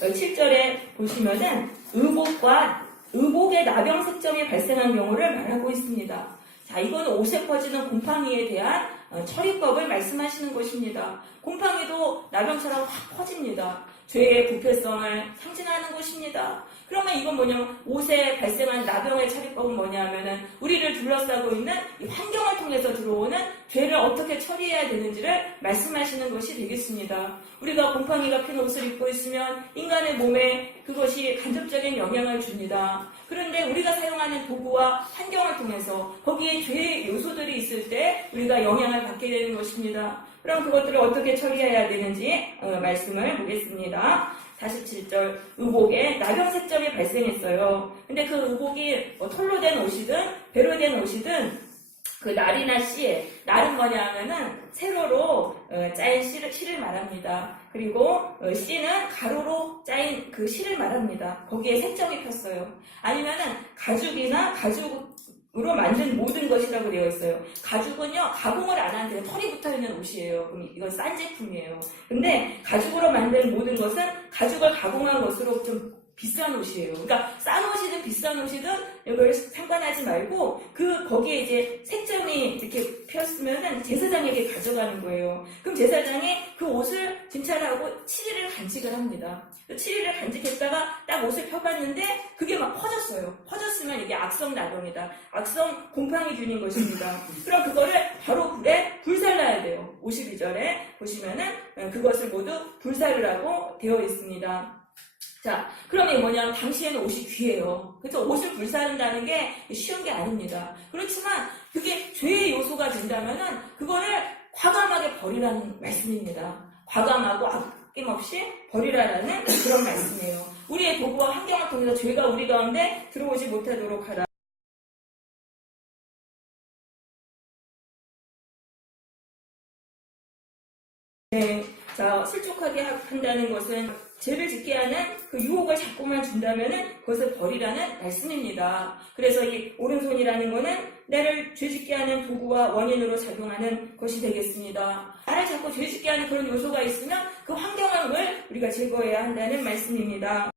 7절에 보시면은 의복의 나병 색점이 발생한 경우를 말하고 있습니다. 자, 이거는 옷에 퍼지는 곰팡이에 대한 처리법을 말씀하시는 것입니다. 곰팡이도 나병처럼 확 퍼집니다. 죄의 부패성을 상징하는 것입니다. 그러면 이건 뭐냐면 옷에 발생한 나병의 처리법은 뭐냐면은 우리를 둘러싸고 있는 이 환경을 통해서 들어오는 죄를 어떻게 처리해야 되는지를 말씀하시는 것이 되겠습니다. 우리가 곰팡이가 핀 옷을 입고 있으면 인간의 몸에 그것이 간접적인 영향을 줍니다. 그런데 우리가 사용하는 도구와 환경을 통해서 거기에 죄의 요소들이 있을 때 우리가 영향을 받게 되는 것입니다. 그럼 그것들을 어떻게 처리해야 되는지 말씀을 보겠습니다. 47절, 의복에 나병 색점이 발생했어요. 근데 그 의복이 털로 된 옷이든 배로 된 옷이든 그 날이나 씨에, 날은 뭐냐 하면은 세로로 짜인 실을 말합니다. 그리고 씨는 가로로 짜인 그 실을 말합니다. 거기에 색점이 폈어요. 아니면은 가죽이나 가죽으로 만든 모든 것이라고 되어 있어요. 가죽은요, 가공을 안 하는데 털이 붙어 있는 옷이에요. 그럼 이건 싼 제품이에요. 근데 가죽으로 만든 모든 것은 가죽을 가공한 것으로 좀 비싼 옷이에요. 그러니까 싼 옷이든 비싼 옷이든 이걸 상관하지 말고 거기에 이제 색점이 이렇게 폈으면은 제사장에게 가져가는 거예요. 그럼 제사장이 그 옷을 진찰하고 7일을 간직을 합니다. 7일을 간직했다가 딱 옷을 펴봤는데 그게 막 퍼졌어요. 퍼졌으면 이게 악성 나병이다. 악성 곰팡이균인 것입니다. 그럼 그거를 바로 불에 불살라야 돼요. 52절에 보시면은 그것을 모두 불살으라고 되어 있습니다. 자, 그러면 뭐냐면 당시에는 옷이 귀해요. 그래서 옷을 불사른다는 게 쉬운 게 아닙니다. 그렇지만 그게 죄의 요소가 된다면은 그거를 과감하게 버리라는 말씀입니다. 과감하고 아낌없이 버리라는 그런 말씀이에요. 우리의 도구와 환경을 통해서 죄가 우리 가운데 들어오지 못하도록 하라. 네. 자, 실족하게 한다는 것은 죄를 짓게 하는 그 유혹을 자꾸만 준다면은 그것을 버리라는 말씀입니다. 그래서 이 오른손이라는 것은 나를 죄짓게 하는 도구와 원인으로 작용하는 것이 되겠습니다. 나를 자꾸 죄짓게 하는 그런 요소가 있으면 그 환경을 우리가 제거해야 한다는 말씀입니다.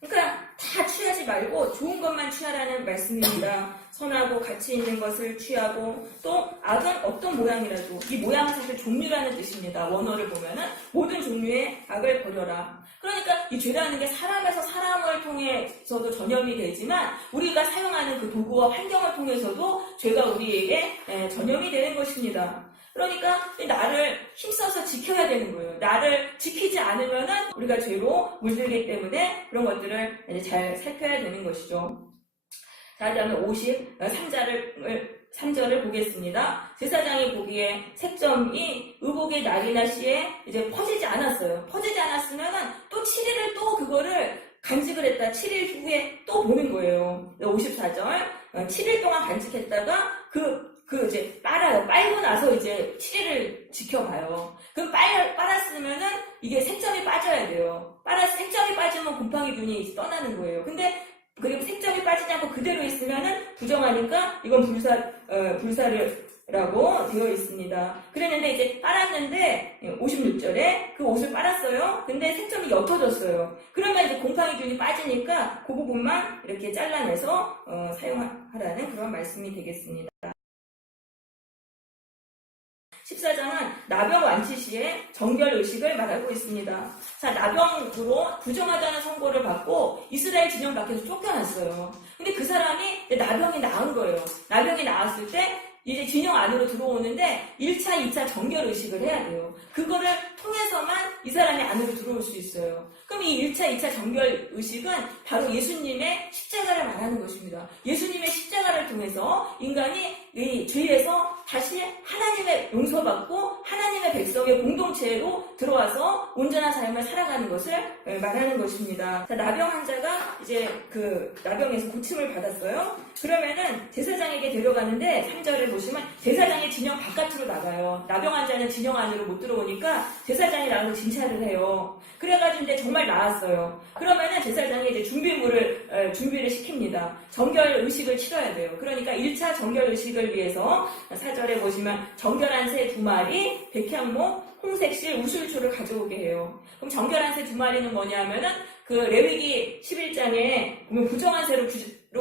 그러니까 다 취하지 말고 좋은 것만 취하라는 말씀입니다. 선하고 가치 있는 것을 취하고 또 악은 어떤 모양이라도 이 모양은 사실 종류라는 뜻입니다. 원어를 보면은 모든 종류의 악을 버려라. 그러니까 이 죄라는 게 사람에서 사람을 통해서도 전염이 되지만 우리가 사용하는 그 도구와 환경을 통해서도 죄가 우리에게 전염이 되는 것입니다. 그러니까 나를 힘써서 지켜야 되는 거예요. 나를 지키지 않으면은 우리가 죄로 물들기 때문에 그런 것들을 잘 살펴야 되는 것이죠. 자, 다음에 53절을 보겠습니다. 제사장이 보기에 색점이 의복의 날이나 씨에 이제 퍼지지 않았어요. 퍼지지 않았으면은 또 7일을 또 그거를 간직을 했다. 7일 후에 또 보는 거예요. 54절. 7일 동안 간직했다가 이제 빨아요. 빨고 나서 이제 7일을 지켜봐요. 그럼 빨았으면은 이게 색점이 빠져야 돼요. 색점이 빠지면 곰팡이균이 떠나는 거예요. 근데 그리고 색점이 빠지지 않고 그대로 있으면은 부정하니까 이건 불사르라고 되어 있습니다. 그랬는데 이제 빨았는데 56절에 그 옷을 빨았어요. 근데 색점이 옅어졌어요. 그러면 이제 곰팡이균이 빠지니까 그 부분만 이렇게 잘라내서 사용하라는 그런 말씀이 되겠습니다. 14장은 나병 완치 시에 정결 의식을 말하고 있습니다. 자, 나병으로 부정하다는 선고를 받고 이스라엘 진영 밖에서 쫓겨났어요. 근데 그 사람이 나병이 나은 거예요. 나병이 나았을 때 이제 진영 안으로 들어오는데 1차, 2차 정결 의식을 해야 돼요. 그거를 통해서만 이 사람이 안으로 들어올 수 있어요. 그럼 이 1차, 2차 정결 의식은 바로 예수님의 십자가를 말하는 것입니다. 예수님의 십자가를 통해서 인간이 이 죄에서 다시 하나님의 용서받고 하나님의 백성의 공동체로 들어와서 온전한 삶을 살아가는 것을 말하는 것입니다. 자, 나병 환자가 이제 그 나병에서 고침을 받았어요. 그러면은 제사장에게 데려가는데 3절을 보시면 제사장이 진영 바깥으로 나가요. 나병 환자는 진영 안으로 못 들어오니까 제사장이 나가서 진찰을 해요. 그래가지고 이제 정말 나았어요. 그러면은 제사장이 이제 준비를 시킵니다. 정결 의식을 치러야 돼요. 그러니까 1차 정결 의식을 위해서 4절 4절에 보시면 정결한 새 2마리, 백향목, 홍색실, 우슬초를 가져오게 해요. 그럼 정결한 새 2마리는 뭐냐면은 그 레위기 11장에 보면 부정한 새로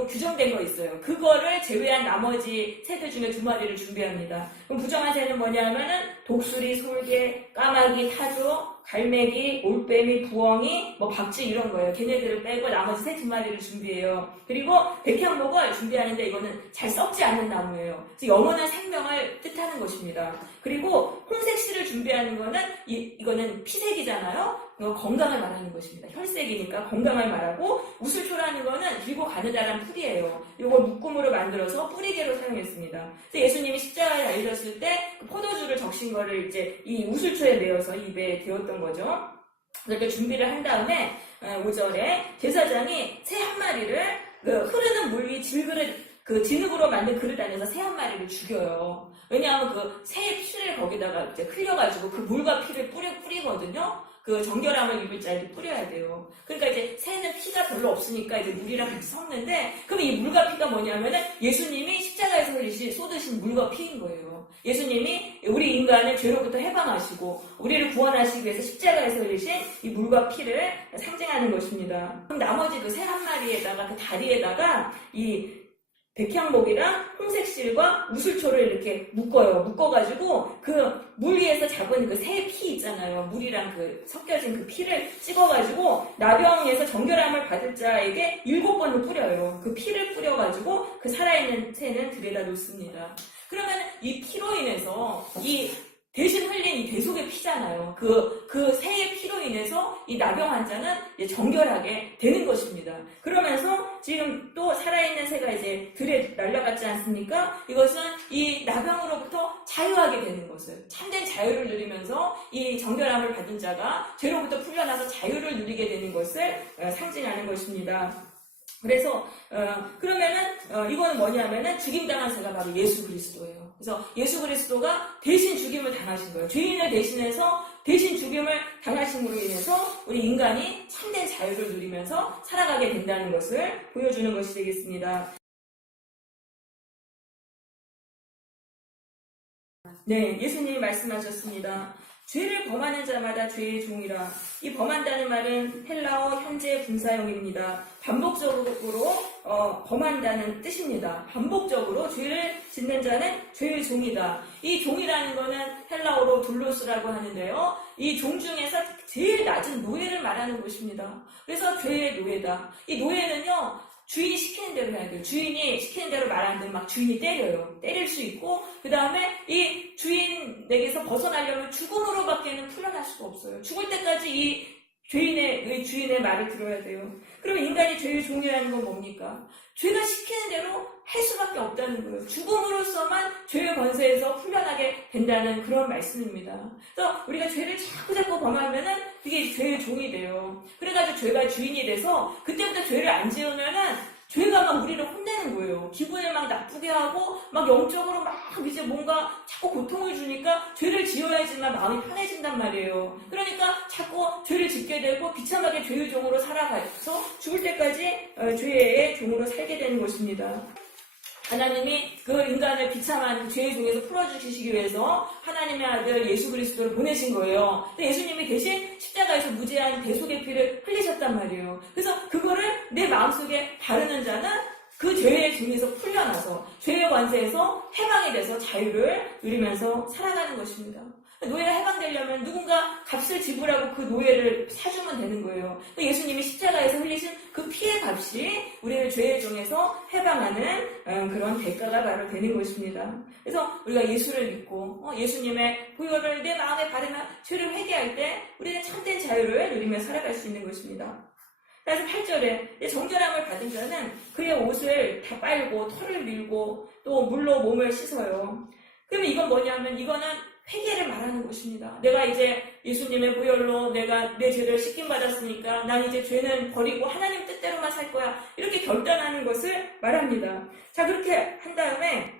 규정된 거 있어요. 그거를 제외한 나머지 새들 중에 2마리를 준비합니다. 그럼 부정한 새는 뭐냐면은 독수리, 솔개, 까마귀, 타조, 갈매기, 올빼미, 부엉이, 박쥐 이런 거예요. 걔네들을 빼고 나머지 새 2마리를 준비해요. 그리고 백향목을 준비하는데 이거는 잘 썩지 않는 나무예요. 그래서 영원한 생명을 뜻하는 것입니다. 그리고 홍색실을 준비하는 거는 이거는 피색이잖아요. 건강을 말하는 것입니다. 혈색이니까 건강을 말하고, 우슬초라는 거는 길고 가느다란 풀이에요. 이걸 묶음으로 만들어서 뿌리개로 사용했습니다. 그래서 예수님이 십자가에 달리셨을 때 그 포도주를 적신 거를 이제 이 우슬초에 내어서 입에 대었던 거죠. 그렇게 준비를 한 다음에 5절에 제사장이 새 한 마리를 흐르는 물 위 진흙으로 만든 그릇 안에서 새 한 마리를 죽여요. 왜냐하면 그 새의 피를 거기다가 이제 흘려가지고 그 물과 피를 뿌리거든요. 그 정결함을 입을 자에도 뿌려야 돼요. 그러니까 이제 새는 피가 별로 없으니까 이제 물이랑 같이 섞는데, 그럼 이 물과 피가 뭐냐면은 예수님이 십자가에서 쏟으신 물과 피인 거예요. 예수님이 우리 인간을 죄로부터 해방하시고 우리를 구원하시기 위해서 십자가에서 흘리신 이 물과 피를 상징하는 것입니다. 그럼 나머지 그 새 한 마리에다가 그 다리에다가 이 백향목이랑 홍색실과 우슬초를 이렇게 묶어가지고 그 물 위에서 잡은 그 새 피 있잖아요. 물이랑 그 섞여진 그 피를 찍어가지고 나병에서 정결함을 받을 자에게 7번을 뿌려요. 그 피를 뿌려가지고 그 살아있는 새는 들여다 놓습니다. 그러면 이 피로 인해서 대신 흘린 이 대속의 피잖아요. 그 새의 피로 인해서 이 나병 환자는 이제 정결하게 되는 것입니다. 그러면서 지금 또 살아있는 새가 이제 들에 날려갔지 않습니까? 이것은 이 나병으로부터 자유하게 되는 것을, 참된 자유를 누리면서 이 정결함을 받은 자가 죄로부터 풀려나서 자유를 누리게 되는 것을 상징하는 것입니다. 그래서 그러면은 이거는 뭐냐면은 죽임당한 새가 바로 예수 그리스도예요. 그래서 예수 그리스도가 대신 죽임을 당하신 거예요. 죄인을 대신해서 대신 죽임을 당하심으로 인해서 우리 인간이 참된 자유를 누리면서 살아가게 된다는 것을 보여주는 것이 되겠습니다. 네, 예수님이 말씀하셨습니다. 죄를 범하는 자마다 죄의 종이라. 이 범한다는 말은 헬라어 현재 분사형입니다. 반복적으로 범한다는 뜻입니다. 반복적으로 죄를 짓는 자는 죄의 종이다. 이 종이라는 거는 헬라어로 둘로스라고 하는데요. 이 종 중에서 제일 낮은 노예를 말하는 것입니다. 그래서 죄의 노예다. 이 노예는요, 주인이 시키는 대로 해야 돼요. 주인이 시키는 대로 말 안 들으면 막 주인이 때려요. 때릴 수 있고, 그 다음에 이 주인에게서 벗어나려면 죽음으로밖에는 풀려날 수가 없어요. 죽을 때까지 이 주인의 말을 들어야 돼요. 그러면 인간이 죄의 종이라는 건 뭡니까? 죄가 시키는 대로 할 수밖에 없다는 거예요. 죽음으로써만 죄의 권세에서 풀려나게 된다는 그런 말씀입니다. 그래서 우리가 죄를 자꾸 범하면은 그게 죄의 종이 돼요. 그래가지고 죄가 주인이 돼서 그때부터 죄를 안 지으면은 죄가 막 우리를 혼내는 거예요. 기분을 막 나쁘게 하고 막 영적으로 막 이제 뭔가 자꾸 고통을 주니까 죄를 지어야지만 마음이 편해진단 말이에요. 그러니까 자꾸 죄를 짓게 되고 비참하게 죄의 종으로 살아가서 죽을 때까지 죄의 종으로 살게 되는 것입니다. 하나님이 그 인간을 비참한 죄의 종에서 풀어주시기 위해서 하나님의 아들 예수 그리스도를 보내신 거예요. 근데 예수님이 대신 십자가에서 무제한 대속의 피를 흘리셨단 말이에요. 그래서 그거를 내 마음속에 바르는 자는 그 죄의 종에서 풀려나서 죄의 관세에서 해방이 돼서 자유를 누리면서 살아가는 것입니다. 노예가 해방되려면 누군가 값을 지불하고 그 노예를 사주면 되는 거예요. 예수님이 십자가에서 흘리신 그 피의 값이 우리를 죄의 종에서 해방하는 그런 대가가 바로 되는 것입니다. 그래서 우리가 예수를 믿고 예수님의 보혈을 내 마음에 바르며 죄를 회개할 때 우리는 참된 자유를 누리며 살아갈 수 있는 것입니다. 그래서 8절에 정결함을 받은 자는 그의 옷을 다 빨고 털을 밀고 또 물로 몸을 씻어요. 그러면 이건 뭐냐면 이거는 회개를 말하는 것입니다. 내가 이제 예수님의 보혈로 내가 내 죄를 씻김받았으니까 난 이제 죄는 버리고 하나님 뜻대로만 살 거야. 이렇게 결단하는 것을 말합니다. 자, 그렇게 한 다음에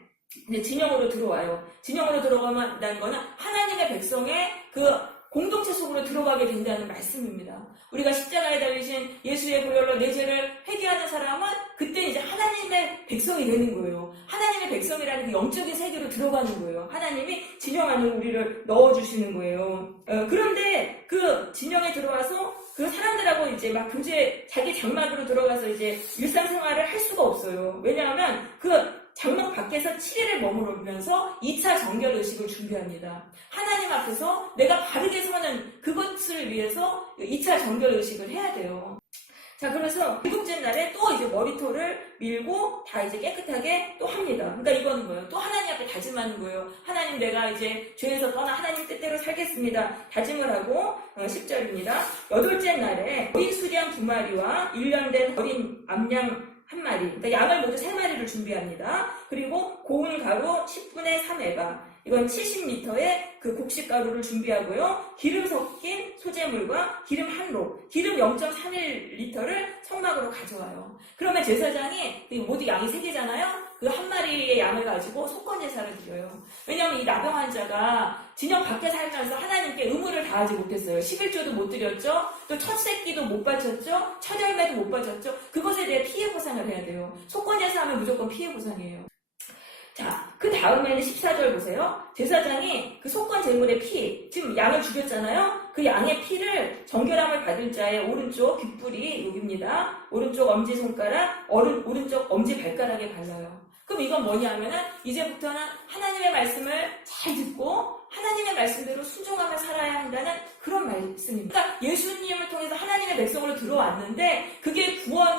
이제 진영으로 들어와요. 진영으로 들어가는 거는 하나님의 백성의 그 공동체 속으로 들어가게 된다는 말씀입니다. 우리가 십자가에 달리신 예수의 보혈로 내 죄를 회개하는 사람은 그때 이제 하나님 하나님의 백성이 되는 거예요. 하나님의 백성이라는 그 영적인 세계로 들어가는 거예요. 하나님이 진영 안에 우리를 넣어주시는 거예요. 그런데 그 진영에 들어와서 그 사람들하고 이제 막 교제, 자기 장막으로 들어가서 이제 일상생활을 할 수가 없어요. 왜냐하면 그 장막 밖에서 7일을 머무르면서 2차 정결 의식을 준비합니다. 하나님 앞에서 내가 바르게 서는 그것을 위해서 2차 정결 의식을 해야 돼요. 자, 그래서 7째 날에 또 이제 머리털을 밀고 다 이제 깨끗하게 또 합니다. 그러니까 이거는 뭐예요? 또 하나님 앞에 다짐하는 거예요. 하나님, 내가 이제 죄에서 떠나 하나님 뜻대로 살겠습니다. 다짐을 하고 10절입니다. 8째 날에 어린 수량 2마리와 1년 된 어린 암양 1마리, 그러니까 양을 모두 3마리를 준비합니다. 그리고 고운 가루 10분의 3에바, 이건 70리터의 그 곡식가루를 준비하고요. 기름 섞인 소재물과 기름 1로, 기름 0.31리터를 성막으로 가져와요. 그러면 제사장이 모두 양이 3개잖아요. 그 1마리의 양을 가지고 속건 제사를 드려요. 왜냐하면 이 나병 환자가 진영 밖에 살면서 하나님께 의무를 다하지 못했어요. 11조도 못 드렸죠. 또 첫 새끼도 못 바쳤죠. 첫 열매도 못 바쳤죠. 그것에 대해 피해 보상을 해야 돼요. 속건 제사하면 무조건 피해 보상이에요. 자, 그 다음에는 14절 보세요. 제사장이 그 속건 제물의 피, 지금 양을 죽였잖아요. 그 양의 피를 정결함을 받을 자의 오른쪽 귓불이 여기입니다. 오른쪽 엄지손가락, 오른쪽 엄지발가락에 발라요. 그럼 이건 뭐냐면은 이제부터는 하나님의 말씀을 잘 듣고 하나님의 말씀대로 순종하며 살아야 한다는 그런 말씀입니다. 그러니까 예수님을 통해서 하나님의 백성으로 들어왔는데 그게 구원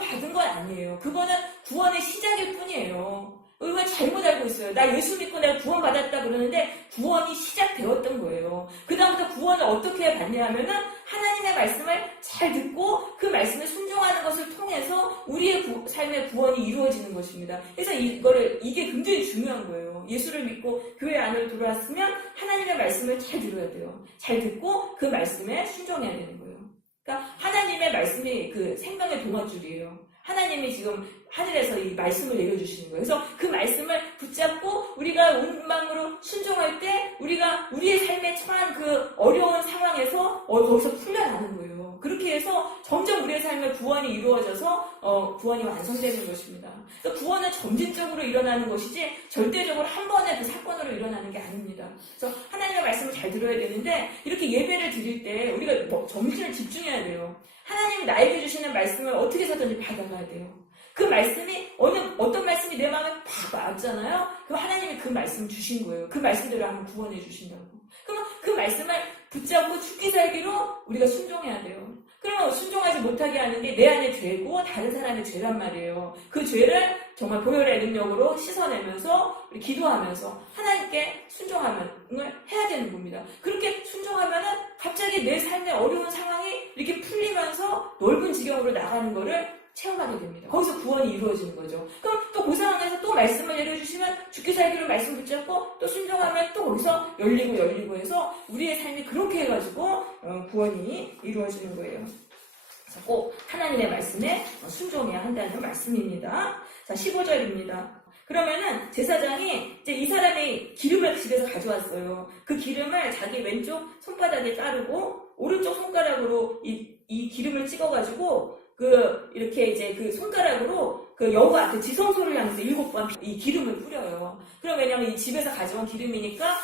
받은 건 아니에요. 그거는 구원의 시작일 뿐이에요. 우리가 잘못 알고 있어요. 나 예수 믿고 내가 구원 받았다 그러는데 구원이 시작되었던 거예요. 그 다음부터 구원을 어떻게 받냐 하면은 하나님의 말씀을 잘 듣고 그 말씀에 순종하는 것을 통해서 우리의 삶의 구원이 이루어지는 것입니다. 그래서 이게 굉장히 중요한 거예요. 예수를 믿고 교회 안으로 들어왔으면 하나님의 말씀을 잘 들어야 돼요. 잘 듣고 그 말씀에 순종해야 되는 거예요. 그러니까 하나님의 말씀이 그 생명의 동아줄이에요. 하나님이 지금 하늘에서 이 말씀을 내려주시는 거예요. 그래서 그 말씀을 붙잡고 우리가 온 마음으로 순종할 때 우리가 우리의 삶에 처한 그 어려운 상황에서 거기서 풀려나는 거예요. 그렇게 해서 점점 우리의 삶에 구원이 이루어져서 구원이 완성되는 것입니다. 그래서 구원은 점진적으로 일어나는 것이지 절대적으로 한 번에 그 사건으로 일어나는 게 아닙니다. 그래서 하나님의 말씀을 잘 들어야 되는데 이렇게 예배를 드릴 때 우리가 정신을 집중해야 돼요. 하나님이 나에게 주시는 말씀을 어떻게 해서든지 받아가야 돼요. 그 말씀이 어떤 말씀이 내 마음에 팍 왔잖아요. 그럼 하나님이 그 말씀을 주신 거예요. 그 말씀대로 한번 구원해 주신다고. 그러면 그 말씀을 붙잡고 죽기 살기로 우리가 순종해야 돼요. 그러면 순종하지 못하게 하는 게 내 안의 죄고 다른 사람의 죄란 말이에요. 그 죄를 정말 보혈의 능력으로 씻어내면서 우리 기도하면서 하나님께 순종함을 해야 되는 겁니다. 그렇게 순종하면은 갑자기 내 삶의 어려운 상황이 이렇게 풀리면서 넓은 지경으로 나가는 거를 체험하게 됩니다. 거기서 구원이 이루어지는 거죠. 그럼 또 그 상황에서 또 말씀을 내려주시면 죽기 살기로 말씀 붙잡고 또 순종하면 또 거기서 열리고 해서 우리의 삶이 그렇게 해가지고 구원이 이루어지는 거예요. 그래서 꼭 하나님의 말씀에 순종해야 한다는 말씀입니다. 자, 15절입니다. 그러면은 제사장이 이제 이 사람이 기름을 집에서 가져왔어요. 그 기름을 자기 왼쪽 손바닥에 따르고 오른쪽 손가락으로 이 기름을 찍어가지고 이렇게 이제 그 손가락으로 그 여호와 앞에 지성소를 향해서 7번 이 기름을 뿌려요. 그럼 왜냐면 이 집에서 가져온 기름이니까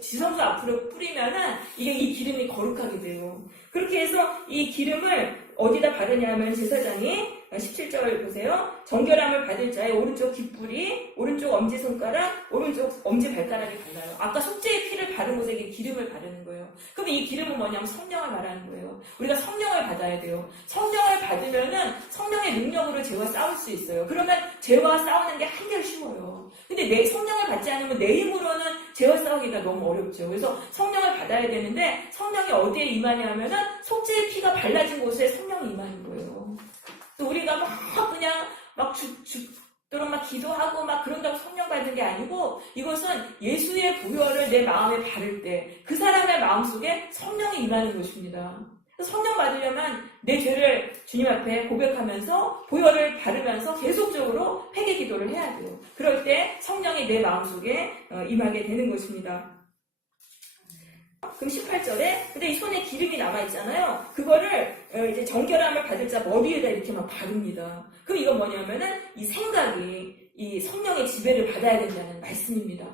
지성소 앞으로 뿌리면은 이 기름이 거룩하게 돼요. 그렇게 해서 이 기름을 어디다 바르냐면 제사장이 17절 보세요. 정결함을 받을 자의 오른쪽 귓불이, 오른쪽 엄지손가락, 오른쪽 엄지발가락에 발라요. 아까 속죄의 피를 바른 곳에 기름을 바르는 거예요. 그럼 이 기름은 뭐냐면 성령을 말하는 거예요. 우리가 성령을 받아야 돼요. 성령을 받으면은 성령의 능력으로 죄와 싸울 수 있어요. 그러면 죄와 싸우는 게 한결 쉬워요. 근데 내 성령을 받지 않으면 내 힘으로는 죄와 싸우기가 너무 어렵죠. 그래서 성령을 받아야 되는데 성령이 어디에 임하냐 하면은 속죄의 피가 발라진 곳에 성령이 임하는 거예요. 또 우리가 죽도록 막 기도하고 막 그런다고 성령 받는 게 아니고 이것은 예수의 보혈을 내 마음에 바를 때 그 사람의 마음속에 성령이 임하는 것입니다. 성령 받으려면 내 죄를 주님 앞에 고백하면서 보혈을 바르면서 계속적으로 회개 기도를 해야 돼요. 그럴 때 성령이 내 마음속에 임하게 되는 것입니다. 그럼 18절에 근데 이 손에 기름이 남아있잖아요. 그거를 이제 정결함을 받을 자 머리에다 이렇게 막 바릅니다. 그럼 이건 뭐냐면은 이 생각이 이 성령의 지배를 받아야 된다는 말씀입니다.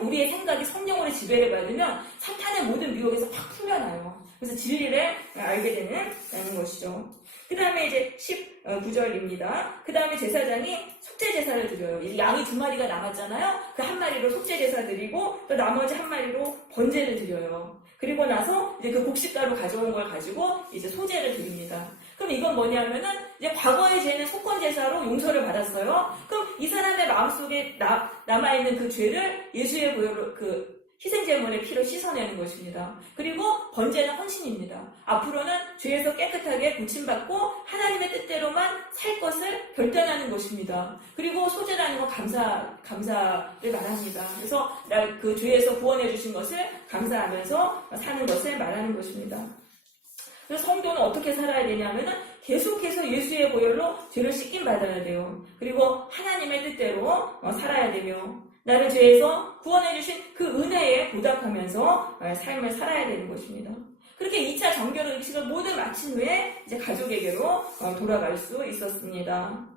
우리의 생각이 성령으로 지배를 받으면 사탄의 모든 미혹에서 확 풀려나요. 그래서 진리를 알게 되는 것이죠. 그 다음에 이제 19절입니다. 그 다음에 제사장이 속죄제사를 드려요. 양이 2마리가 남았잖아요. 그 1마리로 속죄제사 드리고 또 나머지 1마리로 번제를 드려요. 그리고 나서 이제 그 곡식가루 가져온 걸 가지고 이제 소제를 드립니다. 그럼 이건 뭐냐면은 이제 과거의 죄는 속건제사로 용서를 받았어요. 그럼 이 사람의 마음속에 남아있는 그 죄를 예수의 보혈로 희생제물의 피로 씻어내는 것입니다. 그리고 번제는 헌신입니다. 앞으로는 죄에서 깨끗하게 고침받고 하나님의 뜻대로만 살 것을 결단하는 것입니다. 그리고 소제라는 건 감사를 말합니다. 그래서 그 죄에서 구원해 주신 것을 감사하면서 사는 것을 말하는 것입니다. 그래서 성도는 어떻게 살아야 되냐면은 계속해서 예수의 보혈로 죄를 씻김 받아야 돼요. 그리고 하나님의 뜻대로 살아야 되며 나를 죄에서 구원해 주신 그 은혜에 보답하면서 삶을 살아야 되는 것입니다. 그렇게 2차 정결 의식을 모두 마친 후에 이제 가족에게로 돌아갈 수 있었습니다.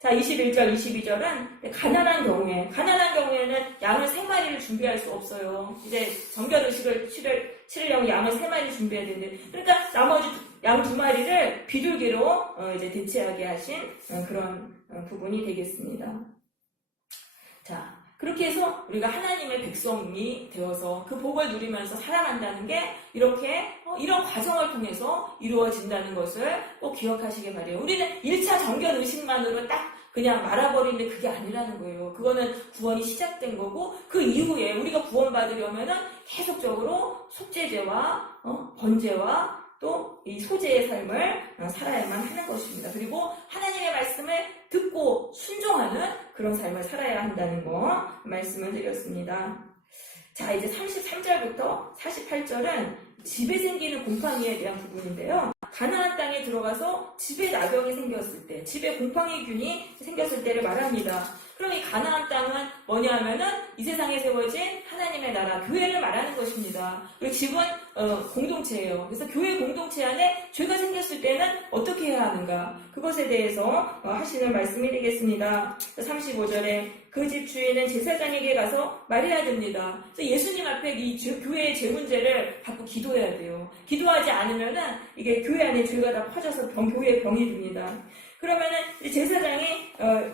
자, 21절, 22절은 가난한 경우에는 양을 3마리를 준비할 수 없어요. 이제 정결 의식을 치르려면 양을 3마리 준비해야 되는데, 그러니까 나머지 양 2마리를 비둘기로 이제 대체하게 하신 그런 부분이 되겠습니다. 자, 그렇게 해서 우리가 하나님의 백성이 되어서 그 복을 누리면서 살아간다는 게 이렇게 이런 과정을 통해서 이루어진다는 것을 꼭 기억하시기 바래요. 우리는 1차 정결 의식만으로 딱 그냥 말아버리는데 그게 아니라는 거예요. 그거는 구원이 시작된 거고 그 이후에 우리가 구원받으려면은 계속적으로 속죄제와 번제와 또 이 소제의 삶을 살아야만 하는 것입니다. 그리고 하나님의 말씀을 듣고 순종하는 그런 삶을 살아야 한다는 거 말씀을 드렸습니다. 자, 이제 33절부터 48절은 집에 생기는 곰팡이에 대한 부분인데요. 가나안 땅에 들어가서 집에 나병이 생겼을 때, 집에 곰팡이균이 생겼을 때를 말합니다. 그럼 이 가나안 땅은 뭐냐면은 이 세상에 세워진 하나님의 나라, 교회를 말하는 것입니다. 그리고 집은 공동체예요. 그래서 교회 공동체 안에 죄가 생겼을 때는 어떻게 해야 하는가? 그것에 대해서 하시는 말씀이 되겠습니다. 35절에 그 집 주인은 제사장에게 가서 말해야 됩니다. 그래서 예수님 앞에 이 교회의 죄 문제를 갖고 기도해야 돼요. 기도하지 않으면은 이게 교회 안에 죄가 다 퍼져서 교회에 병이 듭니다. 그러면은 제사장이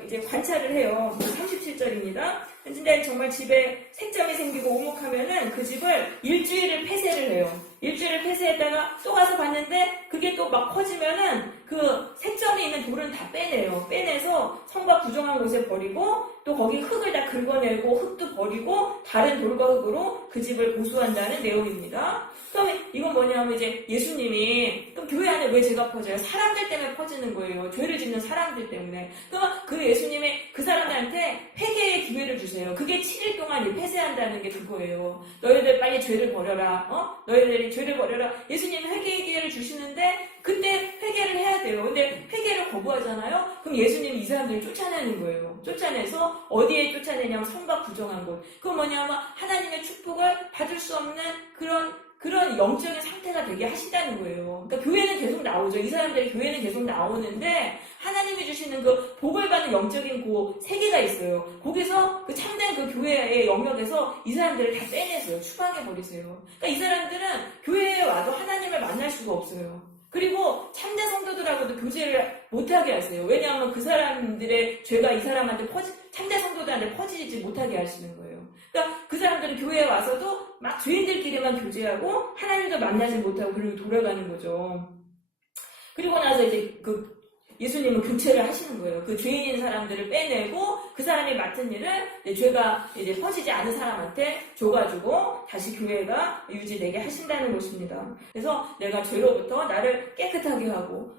이제 관찰을 해요. 37절입니다. 근데 정말 집에 색점이 생기고 오목하면은 그 집을 일주일을 폐쇄를 해요. 일주일을 폐쇄했다가 또 가서 봤는데 그게 또 막 퍼지면은 그 색점이 있는 돌은 다 빼내요. 빼내서 성과 부정한 곳에 버리고 또 거기 흙을 다 긁어내고 흙도 버리고 다른 돌과 흙으로 그 집을 보수한다는 내용입니다. 그럼 이건 뭐냐면 이제 예수님이 그럼 교회 안에 왜 죄가 퍼져요? 사람들 때문에 퍼지는 거예요. 죄를 짓는 사람들 때문에. 그럼 그 예수님이 그 사람들한테 회개의 기회를 주세요. 그게 7일 동안 폐쇄한다는 게 그거예요. 너희들 빨리 죄를 버려라. 너희들이 죄를 버려라. 예수님이 회개의 기회를 주시는데 그때 회개를 해야 돼요. 근데 회개를 거부하잖아요. 그럼 예수님이 이 사람들을 쫓아내는 거예요. 쫓아내서 어디에 쫓아내냐면 성과 부정한 곳. 그건 뭐냐면 하나님의 축복을 받을 수 없는 그런 영적인 상태가 되게 하신다는 거예요. 그러니까 교회는 계속 나오죠. 이 사람들이 교회는 계속 나오는데 하나님이 주시는 그 복을 받는 영적인 그 세계가 있어요. 거기서 그 참된 그 교회의 영역에서 이 사람들을 다 빼내세요. 추방해 버리세요. 그러니까 이 사람들은 교회에 와도 하나님을 만날 수가 없어요. 그리고 참된 성도들하고도 교제를 못하게 하세요. 왜냐하면 그 사람들의 죄가 이 사람한테 참된 성도들한테 퍼지지 못하게 하시는 거예요. 그러니까 그 사람들은 교회에 와서도 막 죄인들끼리만 교제하고 하나님도 만나지 못하고 그리고 돌아가는 거죠. 그리고 나서 이제 예수님은 교체를 하시는 거예요. 그 죄인인 사람들을 빼내고 그 사람이 맡은 일을 죄가 이제 퍼지지 않은 사람한테 줘가지고 다시 교회가 유지되게 하신다는 것입니다. 그래서 내가 죄로부터 나를 깨끗하게 하고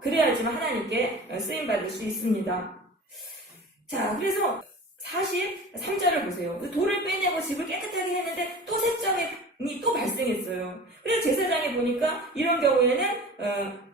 그래야지만 하나님께 쓰임받을 수 있습니다. 자, 그래서 43절을 보세요. 돌을 빼내고 집을 깨끗하게 했는데 또 색점이 또 발생했어요. 그래서 제사장이 보니까 이런 경우에는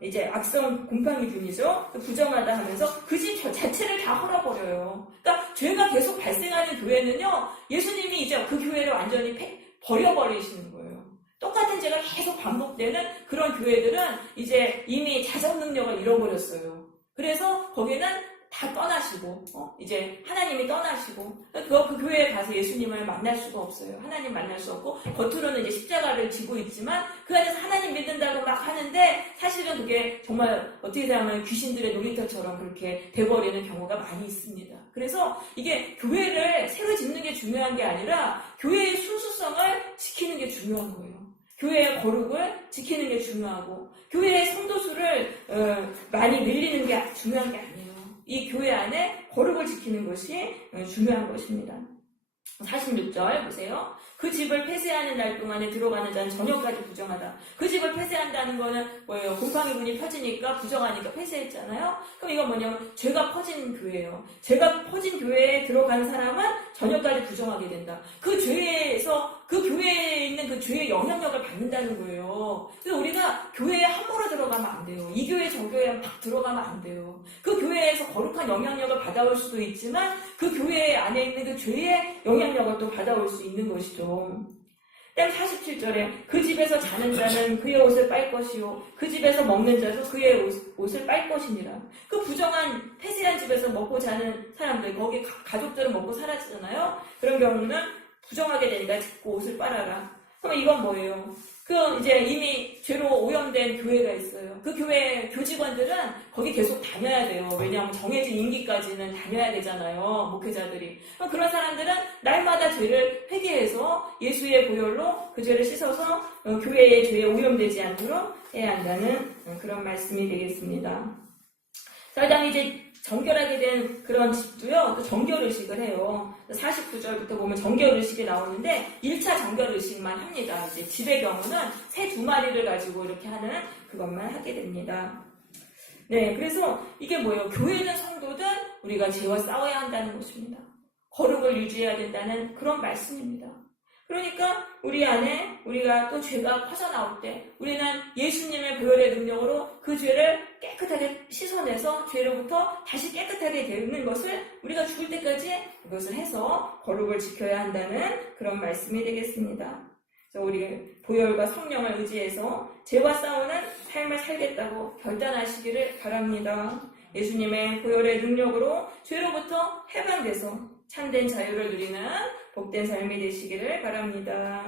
이제 악성 곰팡이균이죠. 부정하다 하면서 그 집 자체를 다 헐어버려요. 그러니까 죄가 계속 발생하는 교회는요. 예수님이 이제 그 교회를 완전히 버려버리시는 거예요. 똑같은 죄가 계속 반복되는 그런 교회들은 이제 이미 자정 능력을 잃어버렸어요. 그래서 거기는 다 떠나시고 이제 하나님이 떠나시고 그 교회에 가서 예수님을 만날 수가 없어요. 하나님 만날 수 없고 겉으로는 이제 십자가를 지고 있지만 그 안에서 하나님 믿는다고 막 하는데 사실은 그게 정말 어떻게 생각하면 귀신들의 놀이터처럼 그렇게 돼버리는 경우가 많이 있습니다. 그래서 이게 교회를 새로 짓는 게 중요한 게 아니라 교회의 순수성을 지키는 게 중요한 거예요. 교회의 거룩을 지키는 게 중요하고 교회의 성도수를 많이 늘리는 게 중요한 게 아니에요. 이 교회 안에 거룩을 지키는 것이 중요한 것입니다. 46절 보세요. 그 집을 폐쇄하는 날 동안에 들어가는 자는 저녁까지 부정하다. 그 집을 폐쇄한다는 거는 뭐예요? 곰팡이분이 퍼지니까 부정하니까 폐쇄했잖아요. 그럼 이건 뭐냐면 죄가 퍼진 교회예요. 죄가 퍼진 교회에 들어간 사람은 저녁까지 부정하게 된다. 그 죄에서 그 교회에 있는 그 죄의 영향력을 받는다는 거예요. 그래서 우리가 교회에 함부로 들어가면 안 돼요. 이 교회 저 교회에 막 들어가면 안 돼요. 그 교회에서 거룩한 영향력을 받아올 수도 있지만 그 교회 안에 있는 그 죄의 영향력을 또 받아올 수 있는 것이죠. 그다음 47절에 그 집에서 자는 자는 그의 옷을 빨 것이요 그 집에서 먹는 자도 그의 옷을 빨 것이니라. 그 부정한 폐쇄한 집에서 먹고 자는 사람들, 거기 가족들은 먹고 사라지잖아요. 그런 경우는 부정하게 되니까 자꾸 옷을 빨아라. 그럼 이건 뭐예요? 그 이제 이미 죄로 오염된 교회가 있어요. 그 교회 교직원들은 거기 계속 다녀야 돼요. 왜냐하면 정해진 임기까지는 다녀야 되잖아요. 목회자들이. 그런 사람들은 날마다 죄를 회개해서 예수의 보혈로 그 죄를 씻어서 교회의 죄에 오염되지 않도록 해야 한다는 그런 말씀이 되겠습니다. 자, 그다음에 이제 정결하게 된 그런 집도요, 또 정결의식을 해요. 49절부터 보면 정결의식이 나오는데 1차 정결의식만 합니다. 이제 집의 경우는 새 2마리를 가지고 이렇게 하는 그것만 하게 됩니다. 네, 그래서 이게 뭐예요? 교회는 성도든 우리가 죄와 싸워야 한다는 것입니다. 거룩을 유지해야 된다는 그런 말씀입니다. 그러니까 우리 안에 우리가 또 죄가 퍼져나올 때 우리는 예수님의 보혈의 능력으로 그 죄를 깨끗하게 씻어내서 죄로부터 다시 깨끗하게 되는 것을 우리가 죽을 때까지 그것을 해서 거룩을 지켜야 한다는 그런 말씀이 되겠습니다. 그래서 우리 보혈과 성령을 의지해서 죄와 싸우는 삶을 살겠다고 결단하시기를 바랍니다. 예수님의 보혈의 능력으로 죄로부터 해방돼서 참된 자유를 누리는 복된 삶이 되시기를 바랍니다.